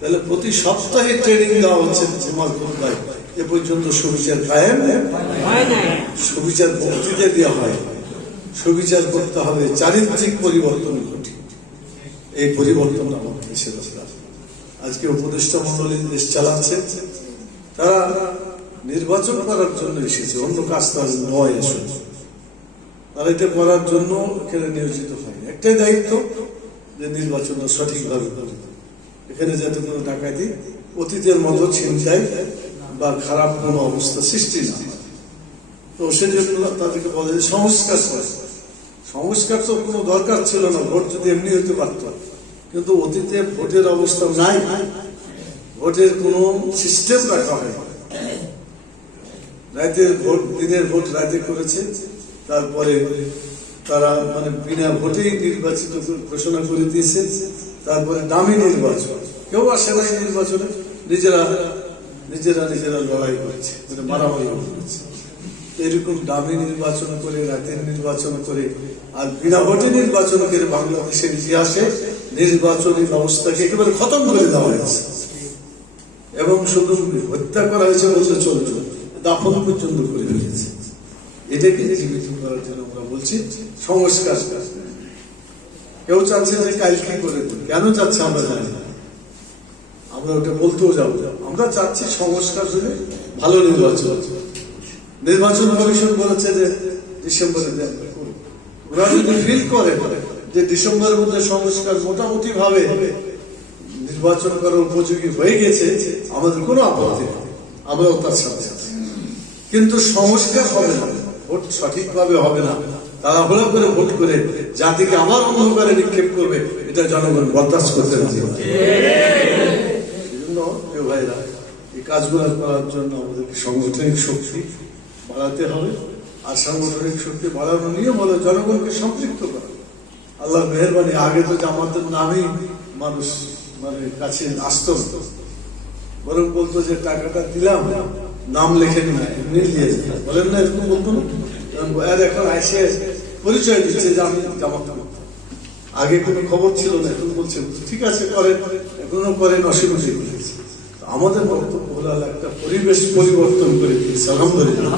তাহলে প্রতি সপ্তাহে ট্রেনিং দেওয়া হচ্ছে জুমার খুতবায় এ পর্যন্ত সুবিচার কায়েম? সুবিচার বক্তৃতা দেওয়া হয়। সুবিচার করতে হবে চারিত্রিক পরিবর্তন ঘটে। এই পরিবর্তন আমাদের আজকে উপদেষ্টা মন্ডলী দেশ চালাচ্ছে। তারা নির্বাচন করার জন্য এসেছে অন্য কাজ তার নয় এসে তারা এটা করার জন্য এখানে নিয়োজিত হয়। একটাই দায়িত্ব যে নির্বাচনটা সঠিকভাবে করে। এখানে যাতে কোনো ডাকাতি অতীতের মতো ছিনতাই বা খারাপ কোনো অবস্থা সৃষ্টি না। তো সেজন্য তাদেরকে বলে যে সংস্কার করে সংস্কার তো কোনো দরকার ছিল না, ভোট যদি এমনি হতে পারত কিন্তু অতীতে ভোটের অবস্থা নাই ভোটের কোনো সিস্টেম রাখা হয়। রাতের ভোট, দিনের ভোট রাতে করেছে, তারপরে তারা মানে বিনা ভোটেই নির্বাচিত ঘোষণা করে দিয়েছে তারপরে দামি নির্বাচন। কেউ আসে নাই নির্বাচনে, নিজেরা নিজেরা নিজেরা লড়াই করেছে মানে মারামারি করেছে। এরকম দামি নির্বাচন করে, রাতের নির্বাচন করে, আর বিনা ভোটে নির্বাচন করে বাংলাদেশের ইতিহাসে নির্বাচনী ব্যবস্থাকে একেবারে খতম করে দেওয়া হয়েছে। এবং শুধু হত্যা করা হয়েছে বলতে চলত, দাফন পর্যন্ত করে দিয়েছে এটাকে জীবিত করার জন্য আমরা বলছি সংস্কার কেউ চাচ্ছে যে কালকে করে কেন চাচ্ছে আমরা জানি আমরা ওটা বলতেও যাব আমরা চাচ্ছি সংস্কার হলে ভালো নির্বাচন নির্বাচন কমিশন বলেছে যে ডিসেম্বরে ওরা যদি ফিল করে যে ডিসেম্বরের মধ্যে সংস্কার মোটামুটি ভাবে নির্বাচন করার উপযোগী হয়ে গেছে, আমাদের কোনো আপত্তি নেই। আমরাও তার সাথে কিন্তু সংস্কার হবে না। ভোট সঠিকভাবে হবে না। তাড়াহুড়া করে ভোট করে জাতিকে আবার অন্ধকারে নিক্ষেপ করবে, এটা জনগণ বরদাস্ত করতে। এই ভাইরা, এই কাজগুলো করার জন্য আমাদেরকে সাংগঠনিক শক্তি বাড়াতে হবে, আর সাংগঠনিক শক্তি বাড়ানো নিয়ে হলো জনগণকে সম্পৃক্ত করা আল্লাহ মেহরবানি, আগে তো জামাতের নামেই মানুষ মানে কাছে আসতো। বরং বলতো যে, টাকাটা দিলাম, নাম লেখে না বলেন না, এরকম বলতো না এখন এসে পরিচয় দিচ্ছে যে আমি জামাত। আগে কোনো খবর ছিল না, এখন বলছে, ঠিক আছে, করেন। এখনও করেন অসুবিধে আমাদের বক্তব্য হলো একটা পরিবেশ পরিবর্তন করে দিয়েছে, আলহামদুলিল্লাহ।